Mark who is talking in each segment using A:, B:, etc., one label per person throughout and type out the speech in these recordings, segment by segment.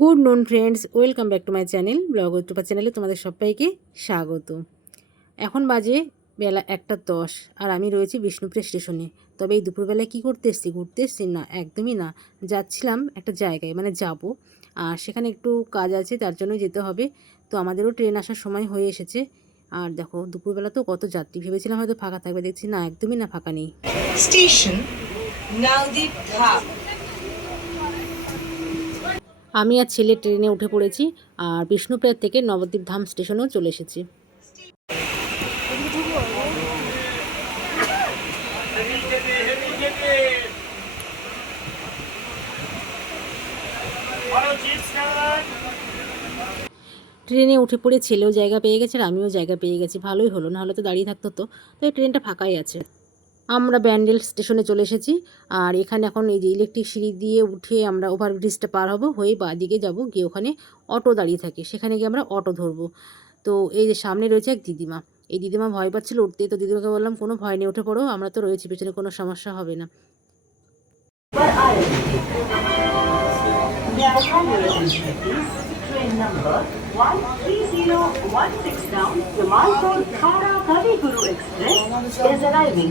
A: Good noon friends, welcome back to my channel, blog YouTuber চ্যানেলে তোমাদের সবাইকে স্বাগত। এখন বাজে বেলা একটা দশ, আর আমি রয়েছি বিষ্ণুপুর স্টেশনে। তবে এই দুপুরবেলায় কী করতে এসছি? ঘুরতে এসছি? না, একদমই না। যাচ্ছিলাম একটা জায়গায় মানে যাব। আর সেখানে একটু কাজ আছে, তার জন্য যেতে হবে। তো আমাদেরও ট্রেন আসার সময় হয়ে এসেছে। আর দেখো, দুপুরবেলা তো কত যাত্রী, ভেবেছিলাম হয়তো ফাঁকা থাকবে। দেখছি না, একদমই না, ফাঁকা নেই।
B: Station Navdeep Dham.
A: আমি আর ছেলে ট্রেনে উঠে পড়েছি আর বিষ্ণুপ্রিয়া থেকে নবদ্বীপ ধাম স্টেশনেও চলে এসেছি। ট্রেনে উঠে পড়ে ছেলেও জায়গা পেয়ে গেছে আর আমিও জায়গা পেয়ে গেছি, ভালোই হলো। না হলে তো দাঁড়িয়ে থাকতো তো তো এই ট্রেনটা ফাঁকাই আছে। আমরা ব্যান্ডেল স্টেশনে চলে এসেছি। আর এখানে এখন এই যে ইলেকট্রিক সিঁড়ি দিয়ে উঠে আমরা ওভারব্রিজটা পার হব হয়ে বাঁ দিকে যাব গিয়ে ওখানে অটো দাঁড়িয়ে থাকে। সেখানে গিয়ে আমরা অটো ধরবো। তো এই যে সামনে রয়েছে এক দিদিমা। এই দিদিমা ভয় পাচ্ছিল উঠতে তো দিদিমাকে বললাম কোনো ভয় নেই উঠে পড়ো আমরা তো রয়েছি পেছনে কোনো সমস্যা হবে না।
C: Train number 13016 down, Jamalpur Khara Express is arriving.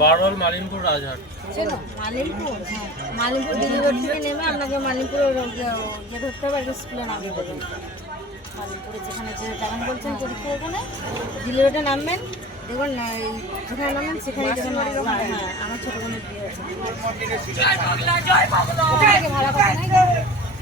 D: বারোয়াল মালিনপুর Rajhat.
A: চেনো
E: মালিমপুর হ্যাঁ মালিমপুর দিল্লি রোড থেকে নেমে আপনাকে মালিমপুর যে ধরতে হবে একটা স্কুলে দেবেন মালিমপুরে যেখানে যে বলছেন পরীক্ষা দিল্লি রোডে নামবেন দেখুন যেখানে নামবেন সেখানে দেখুন হ্যাঁ আমার ছোটো বোনের বিয়ে আছে ভাড়া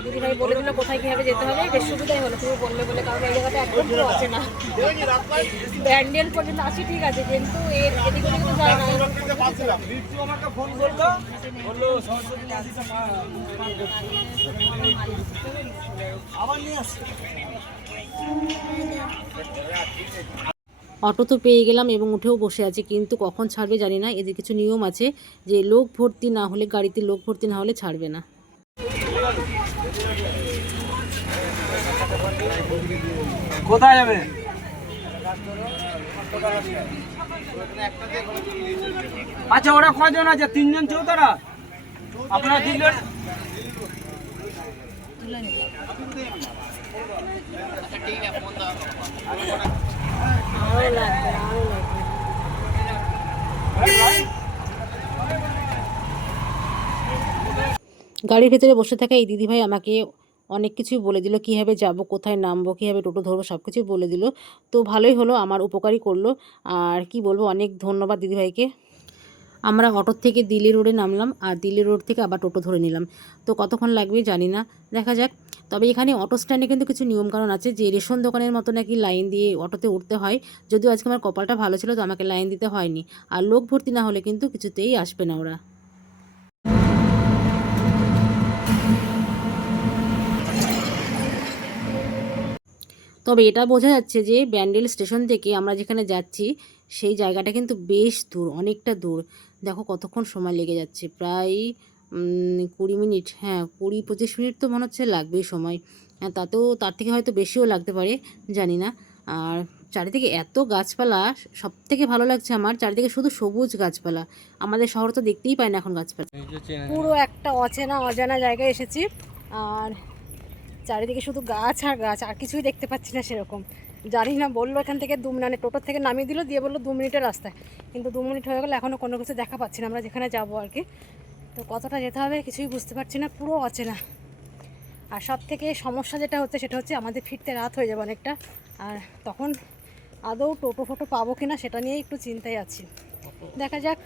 A: তো দিদি ভাই বলে দিল, কোথায় কীভাবে যেতে হবে? বেশ সুবিধাই হলো, তুমি বললে বলে কারণ এই জায়গাটা আছে না ব্যান্ডেল পর্যন্ত আসি ঠিক আছে, কিন্তু এর এদিকে ওদিকে যায় না অটো তো পেয়ে গেলাম এবং উঠেও বসে আছি, কিন্তু কখন ছাড়বে জানি না। এদের কিছু নিয়ম আছে যে লোক ভর্তি না হলে গাড়িতে লোক ভর্তি না হলে ছাড়বে না।
D: কোথায় যাবে? আচ্ছা ওরা কজন আছে? তিনজন চৌতারা? আপনারা তিনজন?
A: গাড়ির ভেতরে বসে থাকা এই দিদিভাই আমাকে অনেক কিছুই বলে দিল, কীভাবে যাব, কোথায় নামবো, কীভাবে টোটো ধরবো, সব কিছুই বলে দিল। তো ভালোই হলো, আমার উপকারই করল। আর কি বলব, অনেক ধন্যবাদ দিদিভাইকে আমরা অটোর থেকে দিল্লি রোডে নামলাম, আর দিল্লি রোড থেকে আবার টোটো ধরে নিলাম। তো কতক্ষণ লাগবে জানি না, দেখা যাক। তবে এখানে অটো স্ট্যান্ডে কিন্তু কিছু নিয়মকানুন আছে, যে রেশন দোকানের মতো নাকি লাইন দিয়ে অটোতে উঠতে হয়। যদিও আজকে আমার কপালটা ভালো ছিল, তো আমাকে লাইন দিতে হয়নি। আর লোক ভর্তি না হলে কিন্তু কিছুতেই আসবে না ওরা। তবে এটা বোঝা যাচ্ছে যে ব্যান্ডেল স্টেশন থেকে আমরা যেখানে যাচ্ছি সেই জায়গাটা কিন্তু বেশ দূর অনেকটা দূর। দেখো কতক্ষণ সময় লেগে যাচ্ছে প্রায় কুড়ি মিনিট। হ্যাঁ কুড়ি পঁচিশ মিনিট তো মনে হচ্ছে লাগবেই সময়। হ্যাঁ তাতেও তার থেকে হয়তো বেশিও লাগতে পারে জানি না। আর চারিদিকে এত গাছপালা সব থেকে ভালো লাগছে আমার চারিদিকে শুধু সবুজ গাছপালা। আমাদের শহর তো দেখতেই পায় না এখন গাছপালা। পুরো একটা অচেনা অজানা জায়গায় এসেছি। আর চারিদিকে শুধু গাছ আর গাছ, আর কিছুই দেখতে পাচ্ছি না সেরকম। জানি না, বলল এখান থেকে দু মানে টোটোর থেকে নামিয়ে দিল, দিয়ে বলল দু মিনিটের রাস্তায়। কিন্তু দু মিনিট হয়ে গেলে এখনও কোনো কিছু দেখা পাচ্ছি না, আমরা যেখানে যাব আর কি। তো কতটা যেতে হবে কিছুই বুঝতে পারছি না, পুরো অচেনা। আর সব থেকে সমস্যা যেটা হচ্ছে, সেটা হচ্ছে আমাদের ফিরতে রাত হয়ে যাবে অনেকটা। আর তখন
F: আদৌ টোটো ফোটো পাবো কি না সেটা নিয়ে একটু চিন্তায় আছি। দেখা যাক